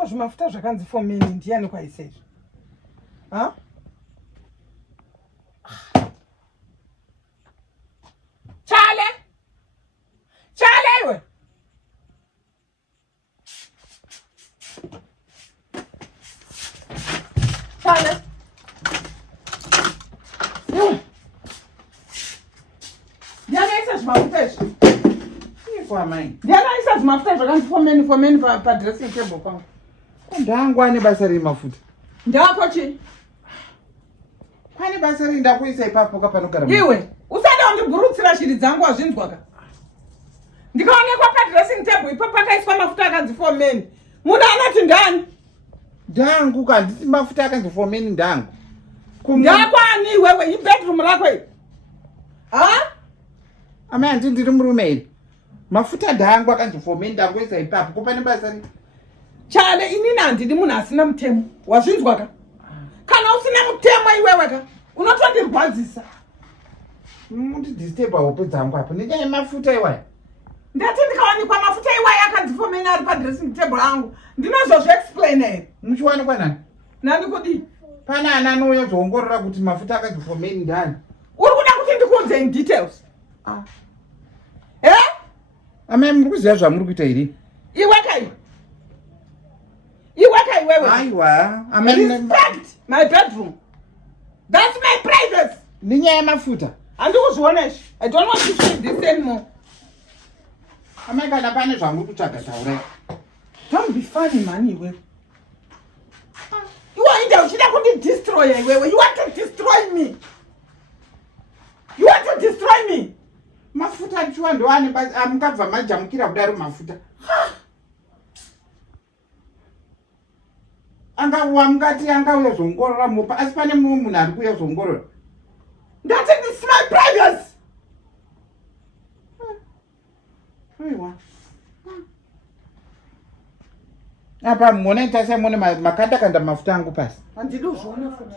Kwa mafuta zvakanzi for men ndiani kwaisezvo? Ha? Chale iwe. Chale. Iwe. Ndiani aisa mafuta izvo? Kwa mai. Ndiani aisa mafuta zvakanzi for men pa dressing table kwangu. Ndangu ane basa remafuta. Ndako chi? Pane basa rinda kuisa ipapo kapanogara. Iwe, usada undiburutsira shiri dzangu azvinzwaka. Ndikaonekwa pa dressing table ipapo pakaiswa mafuta akanzi for men. Munhu anati ndani? Ndangu kanditi mafuta akanzi for men ndangu. Ndakwani wewe bedroom rako iri? Ha? Amai andi ndiri murume. Mafuta ndangu akanzi for men ndangoisa ipapo. Kopane basa ri. Chale inini handidi munhu asina mutemo. Wazvinzwaka? Kana usina mutemo iwewe ka unotondirwadzisa. Mundidisturba hope dzangu apo. Nenyaya mafuta iwaya. Ndati ndikawanikwa mafuta iwaya akanzi for men ari pa dressing table angu. Ndinozozvi explain here. Muchiwanikwa nani? Nani kudi? Pana ana anouya kuzoongorora kuti mafuta akanzi for men ndani. Uri kuda kuti ndikuudze in details? Eh? Amai muri kuziva zvamuri kuita iri? Iwe kai? Iwe kai wewe? Aiwa. Respect my bedroom. That's my privacy. Nenyaya mafuta. Handikuzviona izvi. I don't want to see this anymore. Amai kana pane zvamuri kutsvaga taurai. Don't be funny man iwewe. Iwe inde uchida kundidestroya iwewe. You want to destroy me. You want to destroy me. Mafuta ndichiwa ndo ane basa amukabva majamukira kudaro mafuta. Mungati angauya zongorora mopa asi pane mumwe munhu ari kuuya zongorora. Ndati this is my privacy. Aiwa. Apa muone tasha muone makanda kanda mafuta angu pasi. Handidi kuzviona futi.